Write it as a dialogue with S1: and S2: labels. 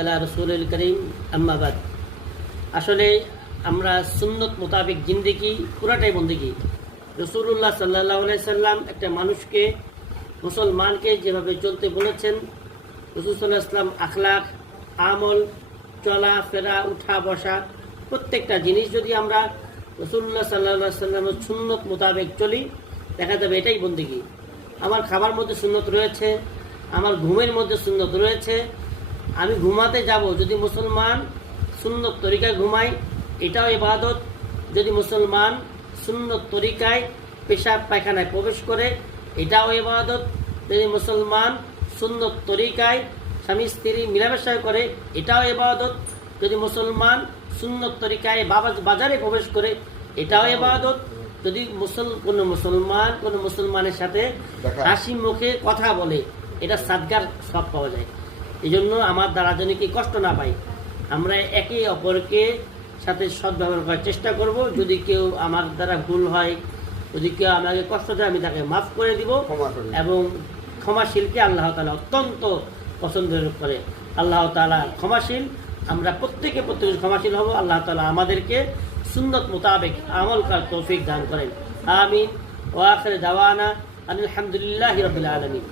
S1: আলা রসুল করিম আম্মাবাদ আসলে আমরা সুন্নত মোতাবেক জিন্দিগি পুরাটাই বন্দিগি। রসুল্লাহ সাল্লাহ সাল্লাম একটা মানুষকে, মুসলমানকে যেভাবে চলতে বলেছেন রসুল সাল্লাহ ইসলাম আখলাখ, আমল, চলা, ফেরা, উঠা, বসা, প্রত্যেকটা জিনিস যদি আমরা রসুল্লাহ সাল্লাহ সাল্লামের সুন্নত মোতাবেক চলি, দেখা যাবে এটাই বন্দিগি। আমার খাবার মধ্যে সুন্নত রয়েছে, আমার ঘুমের মধ্যে সুন্নত রয়েছে আমি ঘুমাতে যাব যদি মুসলমান সুন্নত তরিকায় ঘুমাই এটাও ইবাদত। যদি মুসলমান সুন্নত তরিকায় পেশাব পায়খানায় প্রবেশ করে এটাও ইবাদত। যদি মুসলমান সুন্নত তরিকায় স্বামী স্ত্রী মিলামেশা করে এটাও ইবাদত। যদি মুসলমান সুন্নত তরিকায় বাবা বাজারে প্রবেশ করে এটাও ইবাদত। যদি মুসল কোনো মুসলমান কোনো মুসলমানের সাথে। হাসি মুখে কথা বলে এটা সাদগার সব পাওয়া যায়। এই জন্য আমার দ্বারা যেন কি কষ্ট না পাই আমরা একে অপরকে সাথে সদ্ব্যবহার করার চেষ্টা করব। যদি কেউ আমার দ্বারা ভুল হয় যদি কেউ আমাকে কষ্ট দেয় আমি তাকে মাফ করে দিব
S2: করে।
S1: এবং ক্ষমাশীলকে আল্লাহ তালা অত্যন্ত পছন্দ করে। আল্লাহ তালা ক্ষমাশীল আমরা প্রত্যেকে প্রত্যেকে ক্ষমাশীল হব। আল্লাহ তালা আমাদেরকে সুন্নত মোতাবেক আমল করার তৌফিক দান করেন। আমিন। ওয়াখরে দাওয়ানা আলহামদুলিল্লাহ রবিল আলমিন।